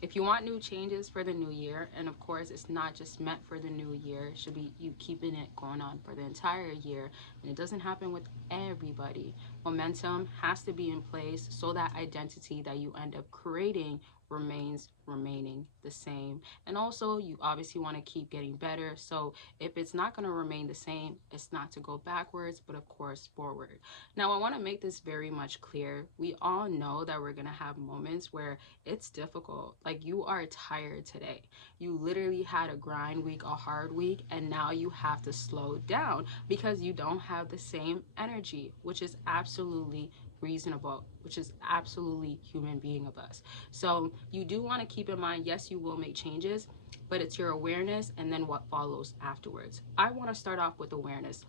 If you want new changes for the new year, and of course it's not just meant for the new year, it should be you keeping it going on for the entire year, and it doesn't happen with everybody. Momentum has to be in place so that identity that you end up creating remaining the same. And also you obviously want to keep getting better, so if it's not going to remain the same, it's not to go backwards but of course forward. Now I want to make this very much clear. We all know that we're going to have moments where it's difficult. Like, you are tired today. You literally had a grind week, a hard week, and now you have to slow down because you don't have the same energy, which is absolutely reasonable, which is absolutely human being of us. So you do want to keep in mind, yes, you will make changes, but it's your awareness and then what follows afterwards. I want to start off with awareness.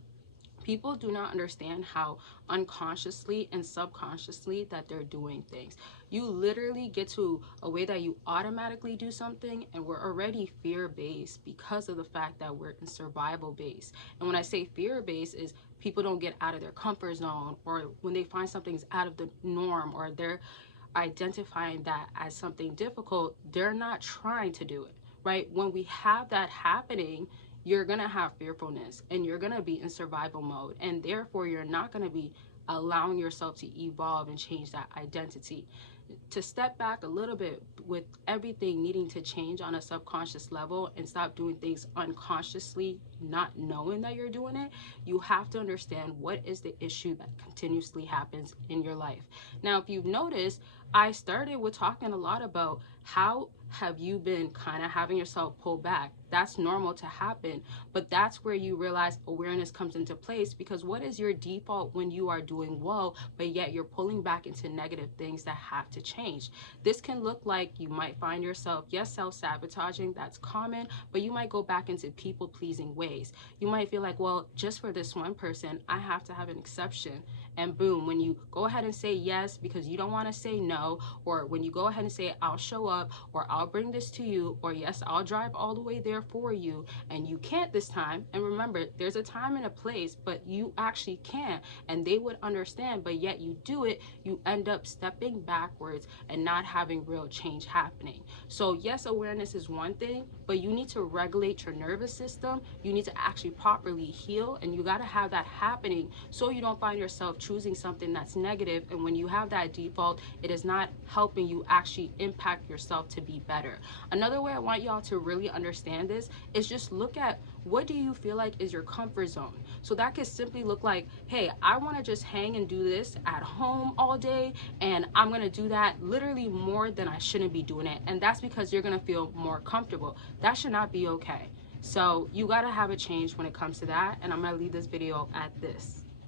People do not understand how unconsciously and subconsciously that they're doing things. You literally get to a way that you automatically do something, and we're already fear-based because of the fact that we're in survival base. And when I say fear-based is people don't get out of their comfort zone, or when they find something's out of the norm, or they're identifying that as something difficult, they're not trying to do it, right? When we have that happening, you're going to have fearfulness and you're going to be in survival mode, and therefore you're not going to be allowing yourself to evolve and change that identity. To step back a little bit with everything needing to change on a subconscious level and stop doing things unconsciously, not knowing that you're doing it, you have to understand what is the issue that continuously happens in your life. Now, if you've noticed, I started with talking a lot about how have you been kind of having yourself pull back. That's normal to happen, but that's where you realize awareness comes into place, because what is your default when you are doing well, but yet you're pulling back into negative things that have to change? This can look like you might find yourself, yes, self-sabotaging, that's common, but you might go back into people-pleasing ways. You might feel like, well, just for this one person, I have to have an exception. And boom, when you go ahead and say yes because you don't want to say no, or when you go ahead and say, I'll show up, or I'll bring this to you, or yes, I'll drive all the way there for you, and you can't this time. And remember, there's a time and a place, but you actually can, and they would understand, but yet you do it, you end up stepping backwards and not having real change happening. So yes, awareness is one thing, but you need to regulate your nervous system. You need to actually properly heal, and you got to have that happening so you don't find yourself choosing something that's negative, and when you have that default, it is not helping you actually impact yourself to be better. Another way I want y'all to really understand this is just look at, what do you feel like is your comfort zone? So that could simply look like, hey, I want to just hang and do this at home all day, and I'm going to do that literally more than I shouldn't be doing it, and that's because you're going to feel more comfortable. That should not be okay. So you got to have a change when it comes to that, and I'm going to leave this video at this.